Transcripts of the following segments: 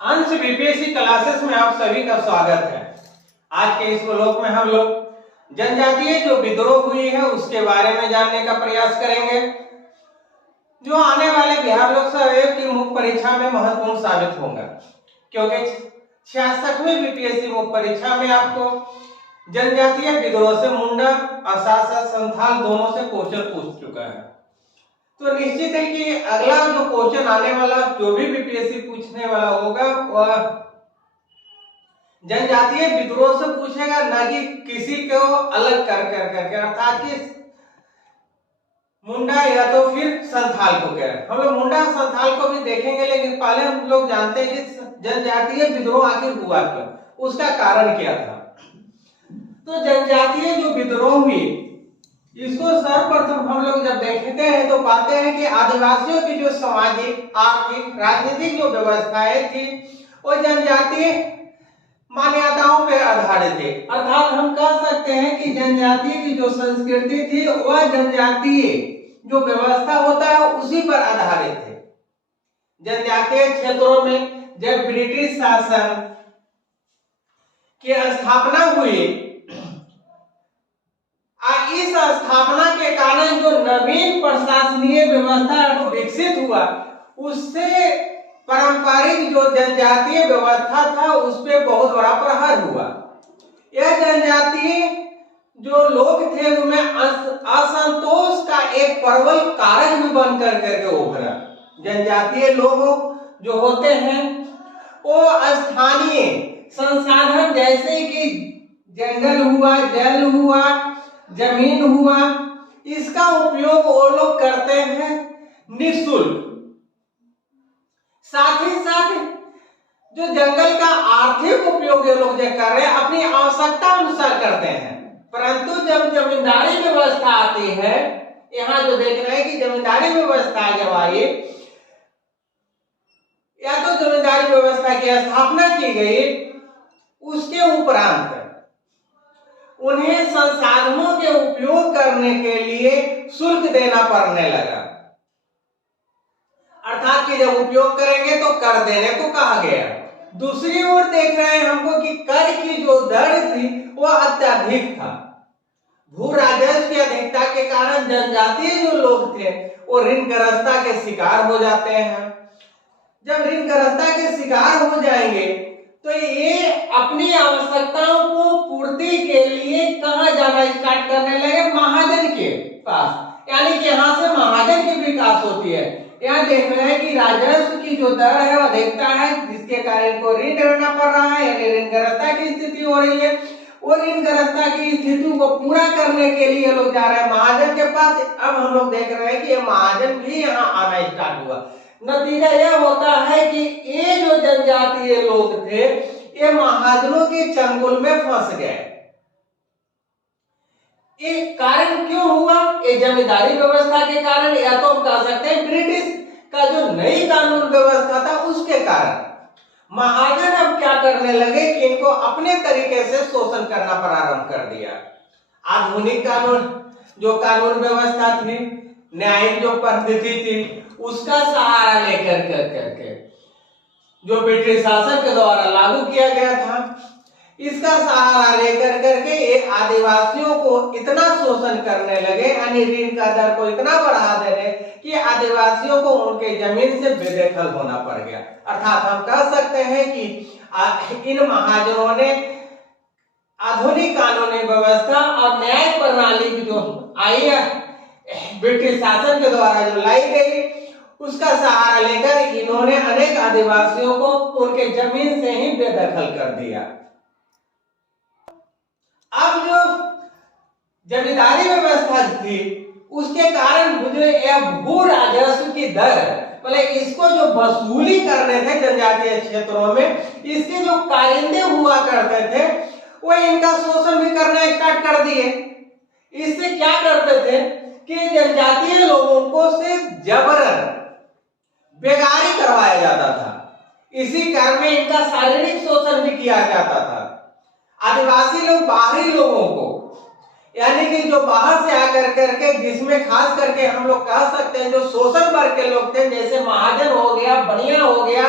अंश BPSC classes में आप सभी का स्वागत है। आज के इस व्लॉग में हम लोग जनजातीय जो विद्रोह हुई है उसके बारे में जानने का प्रयास करेंगे, जो आने वाले बिहार लोकसभा आयोग की मुख्य परीक्षा में महत्वपूर्ण साबित होगा, क्योंकि 66वीं बीपीएससी मुख्य परीक्षा में आपको जनजातीय विद्रोह से मुंडा और साथ साथ संथाल दोनों से क्वेश्चन पूछ चुका है। तो निश्चित है कि अगला जो क्वेश्चन आने वाला जो भी बीपीएससी पूछने वाला होगा वह जनजातीय विद्रोह से पूछेगा, ना कि किसी को अलग कर करके, अर्थात कि मुंडा या तो फिर संथाल को कह रहे हैं। हम लोग मुंडा संथाल को भी देखेंगे, लेकिन पहले हम लोग जानते हैं कि जनजातीय विद्रोह आखिर हुआ क्यों, उसका कारण क्या था। तो जनजातीय जो विद्रोह हुई इसको सर्वप्रथम हम लोग जब देखते हैं तो पाते हैं कि आदिवासियों की जो सामाजिक, आर्थिक, राजनीतिक जो व्यवस्थाएं थी वो जनजातीय मान्यताओं पर आधारित थे। अर्थात हम कह सकते हैं कि जनजातीय की जो संस्कृति थी वह जनजातीय जो व्यवस्था होता है उसी पर आधारित थे। जनजातीय क्षेत्रों में जब ब्रिटिश शासन की स्थापना हुई, इस स्थापना के कारण जो नवीन प्रशासनीय व्यवस्था विकसित हुआ उससे पारंपरिक जो जनजातीय व्यवस्था था उस पे बहुत बड़ा प्रहार हुआ। यह जनजातीय जो लोग थे उनमें असंतोष का एक प्रबल कारण भी बन करके उभरा। जनजातीय लोग जो होते हैं वो स्थानीय संसाधन जैसे कि जंगल हुआ, जल हुआ, जमीन हुआ, इसका उपयोग वो लोग करते हैं निःशुल्क। साथ ही साथ जो जंगल का आर्थिक उपयोग ये लोग जो कर रहे हैं अपनी आवश्यकता अनुसार करते हैं। परंतु जब जमींदारी व्यवस्था आती है, यहाँ जो देख रहे हैं कि जमींदारी व्यवस्था जब आई या तो जमींदारी व्यवस्था की स्थापना की गई, उसके उपरांत उन्हें संसाधनों के उपयोग करने के लिए शुल्क देना पड़ने लगा। अर्थात कि जब उपयोग करेंगे तो कर देने को कहा गया। दूसरी ओर देख रहे हैं हमको कि कर की जो दर थी वह अत्यधिक था। भू राजस्व की अधिकता के कारण जनजातीय जो लोग थे वो ऋणग्रस्तता के शिकार हो जाते हैं। जब ऋणग्रस्तता के शिकार हो जाएंगे तो ये अपनी आवश्यकताओं को पूर्ति के लिए कहां जाना स्टार्ट करने लगे? महाजन के पास। यानी कि यहाँ से महाजन की विकास होती है। यहाँ देख रहे हैं कि राजस्व की जो दर है वो अधिकता है, जिसके कारण को ऋण लेना पड़ रहा है, यानी ऋणग्रस्तता की स्थिति हो रही है। वो ऋणग्रस्तता की स्थिति को पूरा करने के लिए लोग जा रहे हैं महाजन के पास। अब हम लोग देख रहे हैं कि ये महाजन भी यहाँ आना स्टार्ट हुआ। नतीजा यह होता है कि ये जो जनजातीय लोग थे ये महाजनों के चंगुल में फंस गए। ये कारण क्यों हुआ? ये जमींदारी व्यवस्था के कारण, या तो हम कह सकते हैं ब्रिटिश का जो नई कानून व्यवस्था था उसके कारण। महाजन अब क्या करने लगे कि इनको अपने तरीके से शोषण करना प्रारंभ कर दिया। आधुनिक कानून जो कानून व्यवस्था थी, न्यायिक जो पद्धति थी, उसका सहारा लेकर करके जो ब्रिटिश शासन के द्वारा लागू किया गया था, इसका सहारा लेकर करके ये आदिवासियों को इतना शोषण करने लगे, यानी ऋण का दर को इतना बढ़ा देने कि आदिवासियों को उनके जमीन से बेदखल होना पड़ गया। अर्थात हम कह सकते हैं कि इन महाजनों ने आधुनिक कानूनी व्यवस्था और न्याय प्रणाली की जो आई है ब्रिटिश शासन के द्वारा जो लाई गई, उसका सहारा लेकर इन्होंने अनेक आदिवासियों को उनके जमीन से ही बेदखल कर दिया। अब जो जमींदारी व्यवस्था थी उसके कारण जो भू राजस्व की दर, मतलब इसको जो वसूली करने थे जनजातीय क्षेत्रों में, इसके जो कारिंदे हुआ करते थे वो इनका शोषण भी करना स्टार्ट कर दिए। इससे क्या करते थे कि जनजातीय लोगों को से जबरन बेगारी करवाया जाता था। इसी कारण में इनका शारीरिक शोषण भी किया जाता था। आदिवासी लोग बाहरी लोगों को, यानी कि जो बाहर से आकर करके, जिसमें खास करके हम लोग कह सकते हैं जो शोषण वर्ग के लोग थे, जैसे महाजन हो गया, बनिया हो गया,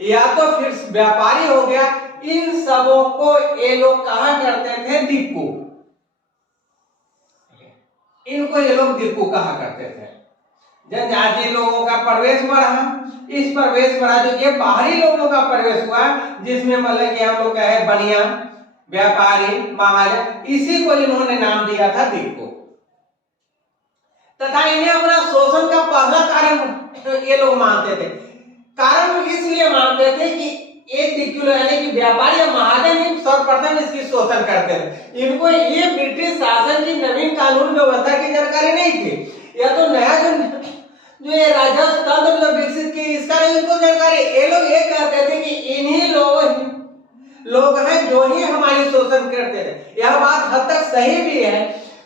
या तो फिर व्यापारी हो गया, इन सबों को ये लोग कहा करते थे दीपू। इनको ये लोग दीपू कहा करते थे। जनजातीय लोगों का प्रवेश बढ़ा, इस प्रवेश बढ़ा जो ये बाहरी लोगों का प्रवेश हुआ, जिसमें मतलब कि हम लोग कहे बनिया, व्यापारी, महाजन, इसी को इन्होंने नाम दिया था दीपू। तथा इन्हें अपना शोषण का पहला कारण ये लोग मानते थे। कारण इसलिए मानते थे कि एक दिक्कुल यानी कि व्यापारी या महाजन ही सर्वप्रथम इसकी शोषण करते थे। इनको ये ब्रिटिश शासन की नवीन कानून व्यवस्था की जानकारी नहीं थी, या तो नया जो ये राजस्व तंत्र जो विकसित की इसका नहीं इनको जानकारी। ये लोग ये कहते थे कि इन्हीं लोग हैं जो ही हमारी शोषण करते थे। यह बात हद तक सही भी है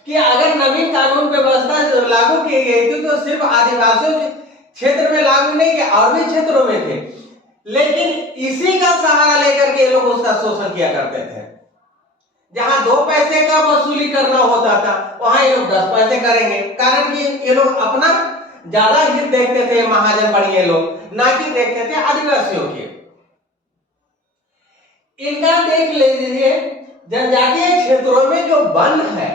कि अगर नवीन कानून व्यवस्था लागू की गई थी तो सिर्फ आदिवासियों के क्षेत्र में लागू नहीं किया, और भी क्षेत्रों में थे, लेकिन इसी का सहारा लेकर के लोग उसका शोषण किया करते थे। जहां 2 पैसे का वसूली करना होता था वहां ये लोग 10 पैसे करेंगे, कारण कि ये लोग अपना ज्यादा हित देखते थे महाजन बढ़िया लोग, ना कि देखते थे आदिवासियों के। इनका देख लीजिए जनजातीय क्षेत्रों में जो वन है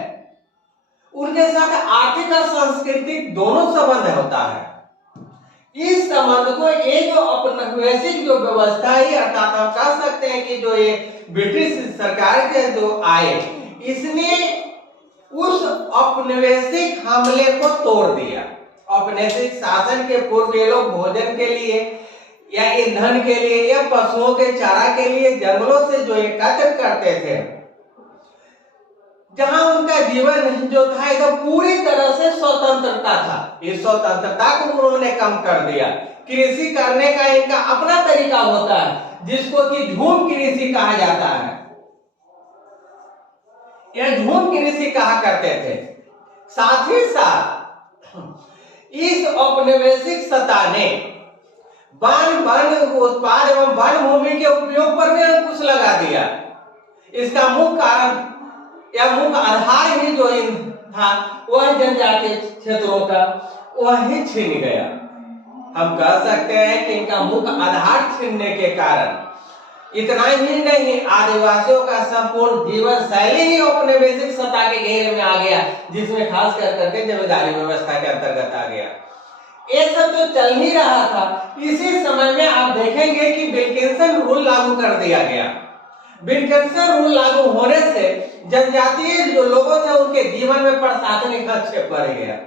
उनके साथ आर्थिक और सांस्कृतिक दोनों संबंध होता है। इस संबंध को एक जो औपनिवेशिक जो व्यवस्था है, अर्थात हम कह सकते हैं कि जो ये ब्रिटिश सरकार के जो आए, इसने उस औपनिवेशिक हमले को तोड़ दिया। औपनिवेशिक शासन के पूर्व ये लोग भोजन के लिए या ईंधन के लिए या पशुओं के चारा के लिए जंगलों से जो एकत्र करते थे, जहां उनका जीवन जो था एकदम पूरी तरह से स्वतंत्रता था। इस स्वतंत्रता को उन्होंने कम कर दिया। कृषि करने का इनका अपना तरीका होता है, जिसको कि झूम कृषि कहा जाता है। यह झूम कृषि कहा करते थे। साथ ही साथ इस औपनिवेशिक सत्ता ने वन उत्पाद एवं वन भूमि के उपयोग पर भी अंकुश लगा दिया। इसका मुख्य कारण या मुख्य आधार ही जो था वह जनजातीय क्षेत्रों का वही छीन गया। हम कह सकते हैं कि इनका मुख्य आधार छीनने के कारण इतना ही नहीं, आदिवासियों का संपूर्ण जीवन शैली ही औपनिवेशिक सत्ता के घेरे में आ गया, जिसमें खास करके जमींदारी व्यवस्था के अंतर्गत आ गया। ये सब जो चल ही रहा था, इसी समय में आप देखेंगे कि विल्किंसन रूल लागू कर दिया गया। विल्किंसन रूल लागू होने से जनजातीय जो लोगों थे उनके जीवन में प्रशासनिक हस्तक्षेप बढ़ गया।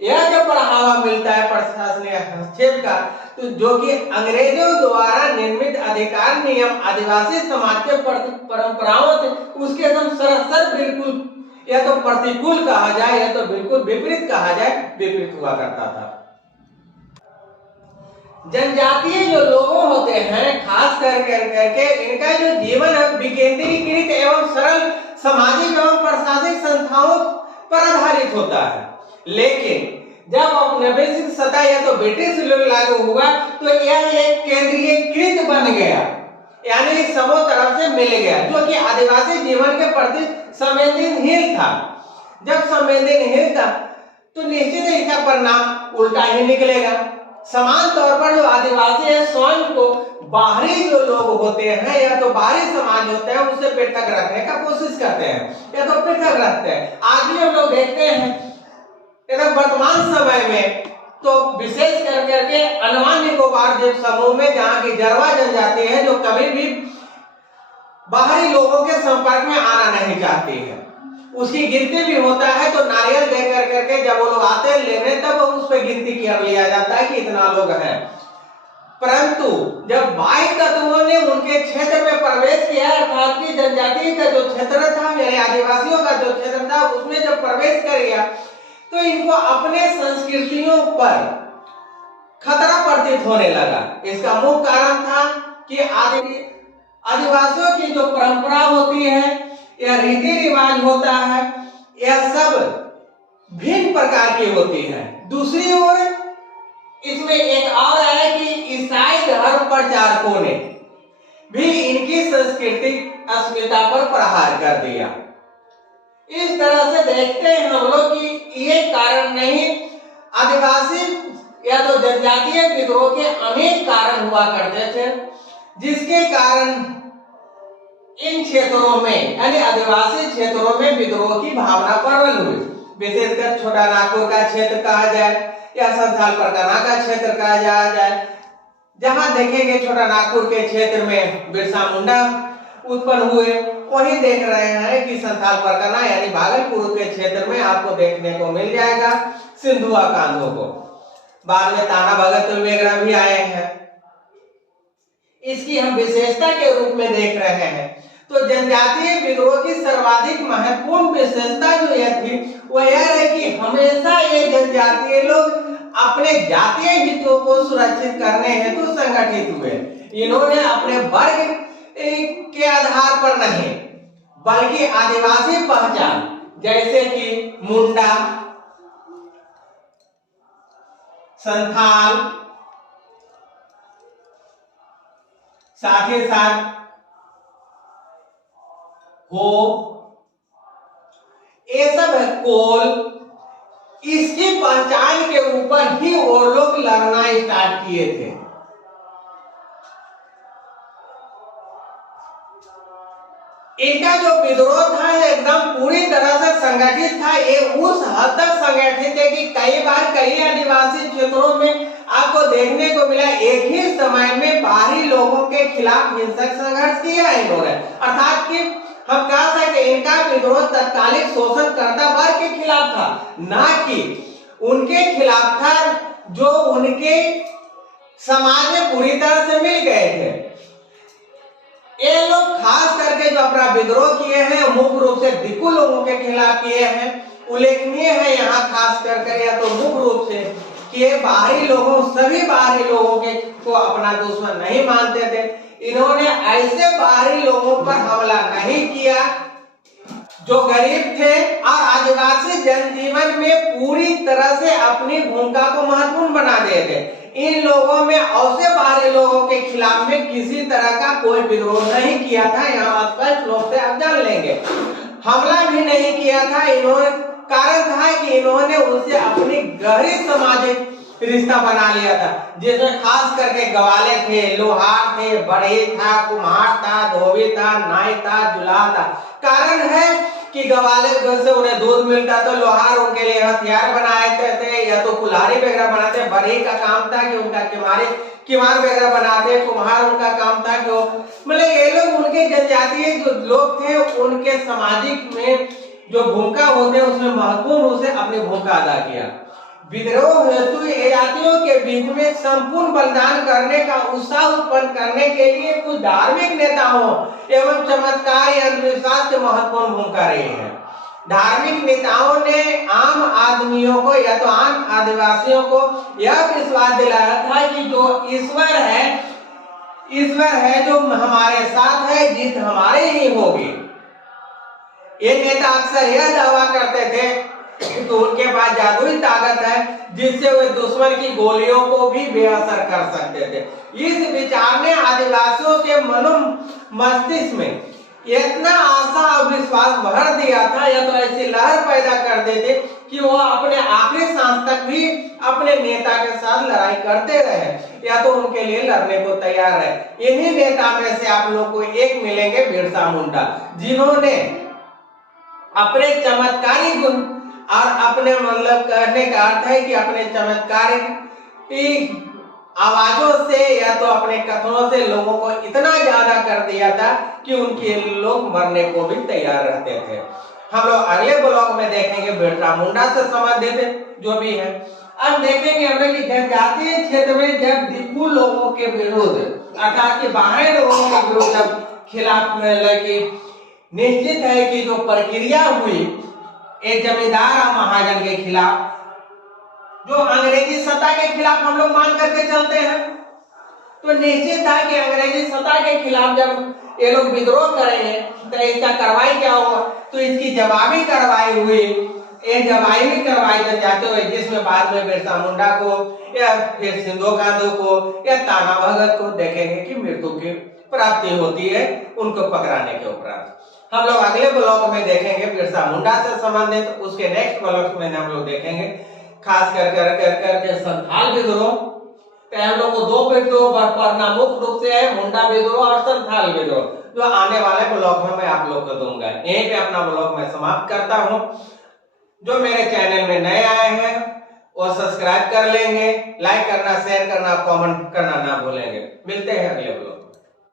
यह जो बढ़ावा मिलता है प्रशासनिक हस्तक्षेप का, तो जो कि अंग्रेजों द्वारा निर्मित अधिकार नियम आदिवासी समाज के परंपराओं थे, उसके एकदम सरासर बिल्कुल या तो प्रतिकूल कहा जाए या तो बिल्कुल विपरीत कहा जाए, विपरीत हुआ करता था। जनजातीय जो लोगों होते हैं खास करके इनका जो जीवन है विकेंद्रीकृत एवं सरल सामाजिक एवं प्रशासनिक संस्थाओं पर आधारित होता है। लेकिन जब औपनिवेशिक सत्ता या तो ब्रिटिश लागू हुआ तो यह एक केंद्रीयकृत बन गया, यानी सबों तरफ से मिल गया, जो कि आदिवासी जीवन के प्रति संवेदनशील था। जब संवेदनशील था तो निश्चित ही इसका परिणाम उल्टा ही निकलेगा। समान तौर पर जो आदिवासी है स्वयं को बाहरी जो लोग होते हैं या तो बाहरी समाज होते हैं उससे पृथक रखने का कोशिश करते हैं या तो पृथक रखते हैं। आज भी हम लोग देखते हैं वर्तमान समय में तो विशेष करके अंडमान निकोबार द्वीप समूह में जहाँ की जरवा जनजाति है, जो कभी भी बाहरी लोगों के संपर्क में आना नहीं चाहती है, उसकी गिनती भी होता है तो नारियल दे करके जब वो लोग आते हैं लेने तब उस पर गिनती कर लिया जाता है कि इतना लोग हैं। परंतु जब बाह्य तत्वों ने उनके क्षेत्र में प्रवेश किया, अर्थात की जनजाति का जो क्षेत्र था यानी आदिवासियों का जो क्षेत्र था उसमें जब प्रवेश कर गया तो इनको अपने संस्कृतियों पर खतरा प्रतीत होने लगा। इसका मुख्य कारण था कि आदिवासियों की जो परंपरा होती है या रीति रिवाज होता है, यह सब भिन्न प्रकार की होती है। दूसरी ओर इसमें एक और है कि ईसाई धर्म प्रचारकों ने भी इनकी सांस्कृतिक अस्मिता पर प्रहार कर दिया। इस तरह से देखते हैं हम लोग कि ये कारण नहीं, आदिवासी या तो जनजातीय विद्रोह के अनेक कारण हुआ करते थे। जिसके कारण इन क्षेत्रों में यानी आदिवासी क्षेत्रों में विद्रोह की भावना प्रबल हुई। विशेषकर छोटा नागपुर का क्षेत्र कहा जाए या संथाल परगना का क्षेत्र कहा जाए, जहां देखेंगे छोटा नागपुर के क्षेत्र में बिरसा मुंडा उत्पन्न हुए, वहीं देख रहे हैं कि संथाल परगना यानी भागलपुर के क्षेत्र में आपको देखने को मिल जाएगा सिंधुआ कांधों को। बाद में ताना भगत वगैरह भी आए हैं। इसकी हम विशेषता के रूप में देख रहे हैं। तो जनजातीय विद्रोह की सर्वाधिक महत्वपूर्ण विशेषता जो यह थी वो यह है कि हमेशा ये जनजातीय लोग अपने जातीय हितों को सुरक्षित करने हेतु संगठित हुए। इन्होंने अपने वर्ग के आधार पर नहीं बल्कि आदिवासी पहचान जैसे कि मुंडा, संथाल, साथ ही साथ हो, ये सब है कोल, इसकी पहचान के ऊपर ही वो लोग लड़ना स्टार्ट किए थे। इनका जो विद्रोह था एकदम पूरी तरह से संगठित था। ये उस हद तक संगठित है कि कई बार कई आदिवासी क्षेत्रों में आपको देखने को मिला एक ही समय में बाहरी लोगों के खिलाफ हिंसक संघर्ष किया इन्होंने। अर्थात कि हम कह सकते इनका विद्रोह तत्कालिक शोषणकर्ता वर्ग के खिलाफ था, ना कि उनके खिलाफ था जो उनके समाज में पूरी तरह से मिल गए थे। ये लोग खास करके जो अपना विद्रोह किए हैं मुख्य रूप से दिक्कू लोगों के खिलाफ किए हैं। उल्लेखनीय है यहाँ खास करके या तो मुख्य रूप से कि बाहरी लोगों सभी बाहरी लोगों के को अपना दुश्मन नहीं मानते थे। इन्होंने ऐसे बाहरी लोगों पर हमला नहीं किया जो गरीब थे और आदिवासी जनजीवन में पूरी तरह से अपनी भूमिका को महत्वपूर्ण बना दिए थे। इन लोगों में ऐसे बाहरी लोगों के खिलाफ में किसी तरह का कोई विद्रोह नहीं किया था। यहाँ स्पष्ट रूप से आप जान लेंगे, हमला भी नहीं किया था इन्होंने। कारण था कि इन्होंने उनसे अपनी गहरी सामाजिक रिश्ता बना लिया था, जिसमें खास करके गवाले थे, लोहार थे, बढ़ई था, कुम्हार था, धोबी था, नाई था, जुलाह था। कारण है कि गवाले से उन्हें दूध मिलता तो लोहार उनके लिए हथियार बनाए थे या तो कुल्हाड़ी वगैरह बनाते। बढ़ई का काम था कि उनका किमार वगैरह बनाते। कुम्हार उनका काम था कि मतलब ये लोग उनके जनजातीय जो लोग थे उनके सामाजिक में जो भूमिका होते हैं उसमें महत्वपूर्ण रूप से अपनी भूमिका अदा किया। विद्रोह हेतु जातियों के बीच में संपूर्ण बलिदान करने का उत्साह उत्पन्न करने के लिए कुछ धार्मिक नेताओं एवं चमत्कार अंधविश्वास की महत्वपूर्ण भूमिका रही है। धार्मिक नेताओं ने आम आदमियों को या तो आम आदिवासियों को यह विश्वास दिलाया था कि जो ईश्वर है जो हमारे साथ है, जीत हमारे ही होगी। ये नेता अक्सर यह दावा करते थे तो उनके पास जादुई ताकत है जिससे वे दुश्मन की गोलियों को भी बेअसर कर सकते थे। इस विचार ने आदिवासियों के मस्तिष्क में इतना आशा और विश्वास भर दिया था या तो ऐसी लहर पैदा कर देते कि वो अपने आखिरी सांस तक भी अपने नेता के साथ लड़ाई करते रहे या तो उनके लिए लड़ने को तैयार रहे। इन्हीं नेता में से आप लोग को एक मिलेंगे बिरसा मुंडा, जिन्होंने अपने चमत्कारी गुण और अपने मतलब कहने का अर्थ है कि अपने चमत्कारी आवाजों से या तो अपने कथनों से लोगों को इतना ज्यादा कर दिया था कि उनके लोग मरने को भी तैयार रहते थे। हम लोग अगले ब्लॉग में देखेंगे बिरसा मुंडा से संबंधित जो भी है। अब देखेंगे हमें कि जनजातीय क्षेत्र में जब दिक्कू लोगों के विरुद्ध अर्थात कि बाहरी लोगों के विरुद्ध जब खिलाफ लगी, निश्चित है कि जो प्रक्रिया हुई एक जमींदार और महाजन के खिलाफ, जो अंग्रेजी सत्ता के खिलाफ हम लोग मान करके चलते हैं, तो निश्चित था कि अंग्रेजी सत्ता के खिलाफ जब ये लोग विद्रोह करेंगे तो इसका कार्रवाई क्या होगा। तो इसकी जवाबी कार्रवाई हुई, एक जवाबी कार्रवाई जाते हुए जिसमें बाद में बिरसा मुंडा को या फिर सिंधु कांधो को या ताना भगत को देखेंगे कि मृत्यु की प्राप्ति होती है उनको पकड़ाने के उपरांत। हम लोग अगले ब्लॉग में देखेंगे बिरसा मुंडा से संबंधित, उसके नेक्स्ट ब्लॉग में हम लोग देखेंगे खास कर संथाल विद्रोह हम लोग को दो विद्रोह पढ़ना मुख्य रूप से है, मुंडा विद्रोह और संथाल विद्रोह, जो आने वाले ब्लॉग में मैं आप लोग को दूंगा। यहीं पे अपना ब्लॉग मैं समाप्त करता हूं। जो मेरे चैनल में नए आए हैं वो सब्सक्राइब कर लेंगे, लाइक करना, शेयर करना, कमेंट करना ना भूलेंगे। मिलते हैं अगले ब्लॉग।